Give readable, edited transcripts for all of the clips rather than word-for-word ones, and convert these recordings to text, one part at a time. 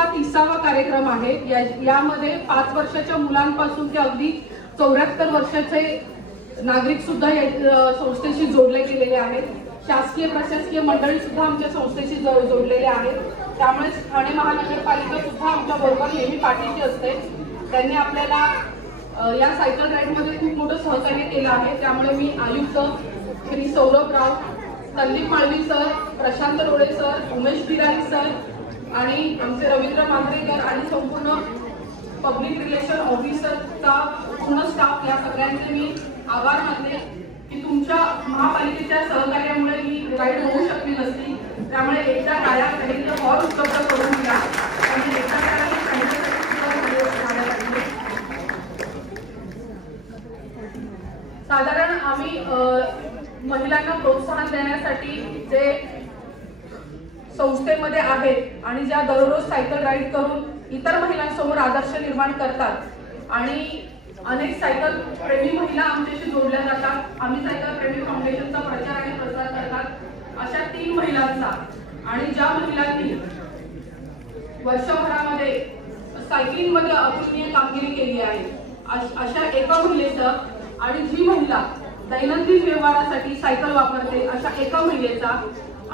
हा 30वा कार्यक्रम आहे। यामध्ये 5 वर्षाच्या मुलांपासून ते अगदी 74 वर्षाचे नागरिक सुद्धा या संस्थेशी जोडले गेलेले आहेत। शासकीय प्रशासकीय मंडळी सुद्धा आमच्या संस्थेशी जोडलेले आहेत। त्यामुळे ठाणे महानगरपालिका सुद्धा आमच्या बरोबर नेहमी पाठीशी असते। त्यांनी आपल्याला या सायकल राईड मध्ये खूप मोठं सहकार्य केलं आहे। त्यामुळे मी आयुक्त Shri Saurabh Rao, Sandeep Malvi sir, Prashant Rode sir, Umesh Birari sir आणि आमचे रवींद्र मांजरेकर आणि संपूर्ण पब्लिक रिलेशन ऑफिसरचा पूर्ण स्टाफ या सगळ्यांचे मी आभार मानते की तुमच्या महापालिकेच्या सहकार्यामुळे ही राईड होऊ शकली नसती। त्यामुळे एकदा टाळ्या काही हॉल उपलब्ध करून दिला आणि एकदा साधारण आम्ही महिलांना प्रोत्साहन देण्यासाठी जे संस्थेमध्ये आहेत आणि ज्या दररोज सायकल राईड करून इतर महिलांसमोर आदर्श निर्माण करतात आणि अनेक सायकल प्रेमी महिला आमच्याशी जोडल्या जातात। आम्ही सायकल प्रेमी फाउंडेशनचा प्रचार आणि प्रसार करतात अशा 3 महिलांचा आणि ज्या महिलांनी वर्षभरामध्ये सायकलिंग मध्ये अतुलनीय कामगिरी केली आहे अशा एका महिलेचं आणि जी महिला दैनंदिन व्यवहारासाठी सायकल वापरते अशा एका महिलेचा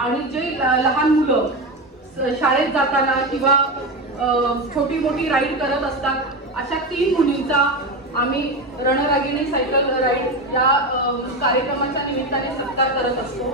आणि जे लहान मुलं शाळेत जाताना किंवा छोटी मोठी राईड करत असतात अशा 3 मुलींचा आम्ही रणरागिणी सायकल राईड या कार्यक्रमाच्या निमित्ताने सत्कार करत असतो।